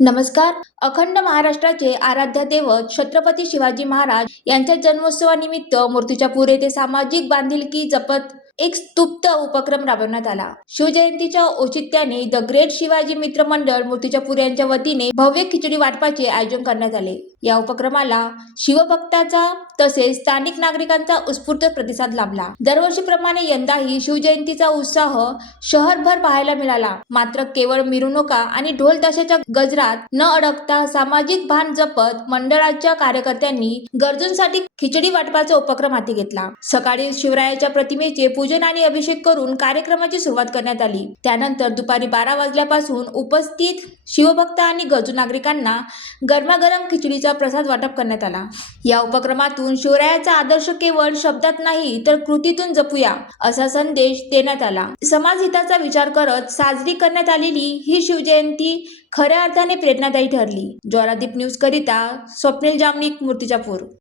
नमस्कार. अखंड महाराष्ट्राचे आराध्य दैवत छत्रपती शिवाजी महाराज यांच्या जन्मोत्सवानिमित्त मूर्तिजापूर येथे सामाजिक बांधिलकी जपत एक स्तुप्त उपक्रम राबवण्यात आला. शिवजयंतीच्या औचित्याने द ग्रेट शिवाजी मित्र मंडळ मूर्तिजापूर यांच्या वतीने भव्य खिचडी वाटपाचे आयोजन करण्यात आले. या उपक्रमाला शिवभक्तांचा तसेच स्थानिक नागरिकांचा उत्स्फूर्त प्रतिसाद लाभला. दरवर्षीप्रमाणे यंदाही शिवजयंतीचा उत्साह शहरभर पाहायला मिळाला. मात्र केवळ मिरवणुका आणि ढोल ताशाच्या गजरात न अडकता सामाजिक भान जपत मंडळाच्या कार्यकर्त्यांनी गरजूंसाठी खिचडी वाटपाचा उपक्रम हाती घेतला. सकाळी शिवरायाच्या प्रतिमेचे पूजन आणि अभिषेक करून कार्यक्रमाची सुरुवात करण्यात आली. त्यानंतर दुपारी 12 वाजल्यापासून उपस्थित शिवभक्त आणि गरजू नागरिकांना गरमागरम खिचडीचा प्रसाद वाटप करण्यात आला. या उपक्रमातून शिवरायाचा आदर्श केवळ शब्दात नाही तर कृतीतून जपूया असा संदेश देण्यात आला. समाजहिताचा विचार करत साजरी करण्यात आलेली ही शिवजयंती खऱ्या अर्थाने प्रेरणादायी ठरली. ज्वालादीप न्यूज करिता स्वप्नील जामनिक, मूर्तिजापूर.